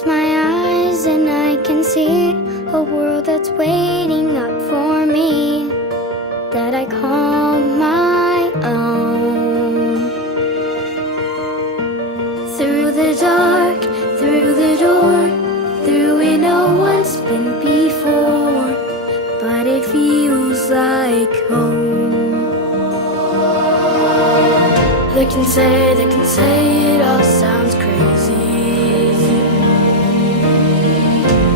close my eyes and I can see a world that's waiting up for me, that I call my own. Through the dark, through the door, through where no one's been before, but it feels like home. They can say it all sounds crazy.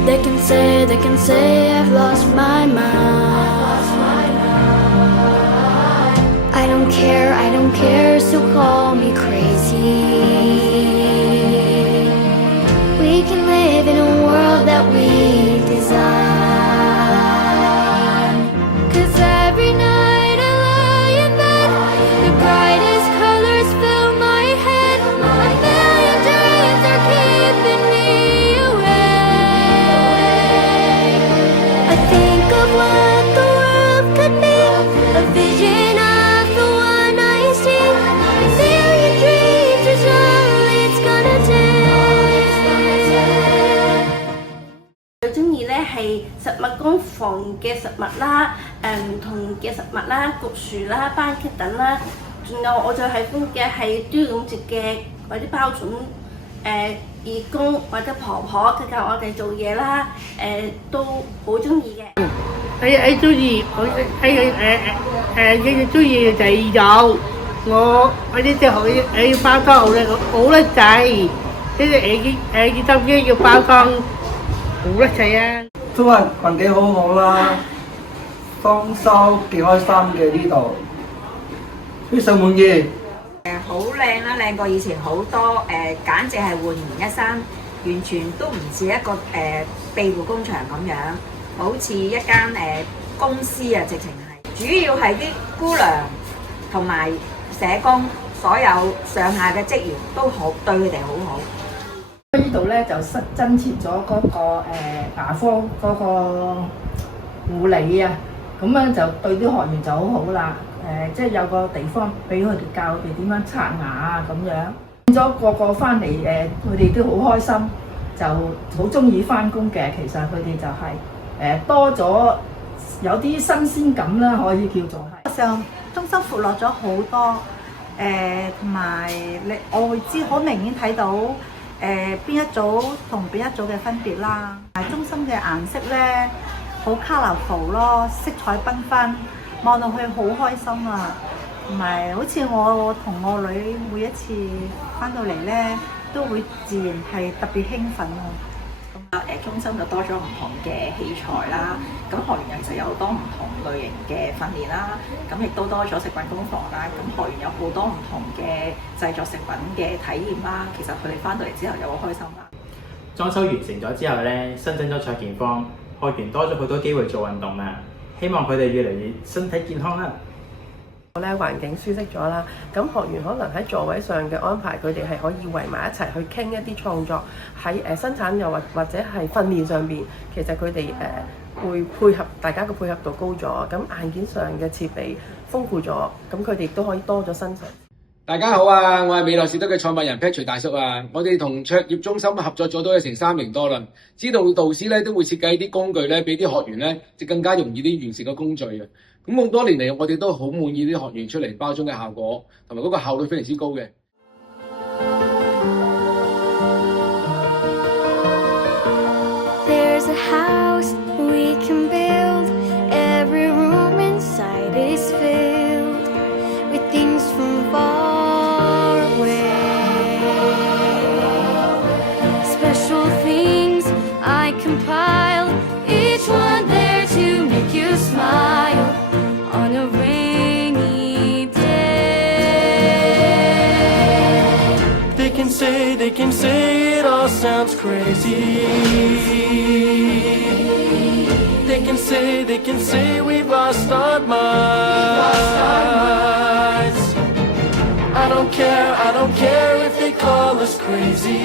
They can say I've lost my mind. I don't care, so call me crazy. We can live in a world that we design. 'Cause every night I lie in bed, the brightest colors fill my head. A million dreams are keeping me awake. I think of what the world could be, a vision of the one I see. A million dreams is all it's gonna take. 最中意咧係實物工房嘅實物啦，唔同嘅實物啦，焗薯啦、班戟等啦，仲有我最喜歡嘅係端午節嘅嗰啲包粽，義工或者婆婆佢教我哋做嘢啦，都好中意嘅。你中意我你中意就有我呢隻好要包裝好叻仔，呢隻耳心機要包裝好叻仔啊！中環環境好好啦，裝修幾開心嘅呢度，非常滿意。好靚啦，靚過以前好多，簡直係煥然一新，完全都唔似一個庇護工場咁樣，好似一間公司啊，直情係。主要係啲姑娘同埋社工，所有上下嘅職員都好對佢哋好好。呢度咧就增設咗嗰個牙科嗰個護理啊，咁樣就對啲學員就好好啦。即係有個地方俾佢哋教佢哋點樣刷牙啊咁樣，變咗個個翻嚟佢哋都好開心，就好中意翻工嘅。其實佢哋就係、多咗有啲新鮮感啦，可以叫做係。上中心闊落咗好多，同埋我會知好明顯睇到邊一組同邊一組嘅分別啦。中心嘅顏色咧好 colourful 咯，色彩繽紛。望到佢好開心啊，同埋好似我同我女每一次翻到嚟咧，都會自然係特別興奮咯。中心就多咗唔同嘅器材啦，咁學員其實有好多唔同類型嘅訓練啦，咁亦都多咗食品工房啦，咁學員有好多唔同嘅製作食品嘅體驗啦，其實佢哋翻到嚟之後又好開心啦。裝修完成咗之後咧，新增咗卓健坊，學員多咗好多機會做運動啊！希望佢哋越嚟越身體健康啦。環境舒適咗啦，咁學員可能喺座位上嘅安排，佢哋係可以圍埋一齊去傾一啲創作，喺生產又或者係訓練上邊，其實佢哋會配合，大家嘅配合度高咗，咁硬件上嘅設備豐富咗，咁佢哋都可以多咗新嘗。大家好啊，我係美樂士德嘅創辦人 Patrick 大叔啊，我哋同卓業中心合作咗都有成3年多啦，知道導師咧都會設計啲工具咧，俾啲學員咧就更加容易啲完成個工序啊。咁咁多年嚟，我哋都好滿意啲學員出嚟包裝嘅效果，同埋嗰個效率非常之高嘅。There's a house we can build, every room inside is filled with things from far away, special things I compile, each one there to make you smile on a rainy day. They can say it all sounds crazy. They can say we've lost our minds. I don't care if they call us crazy.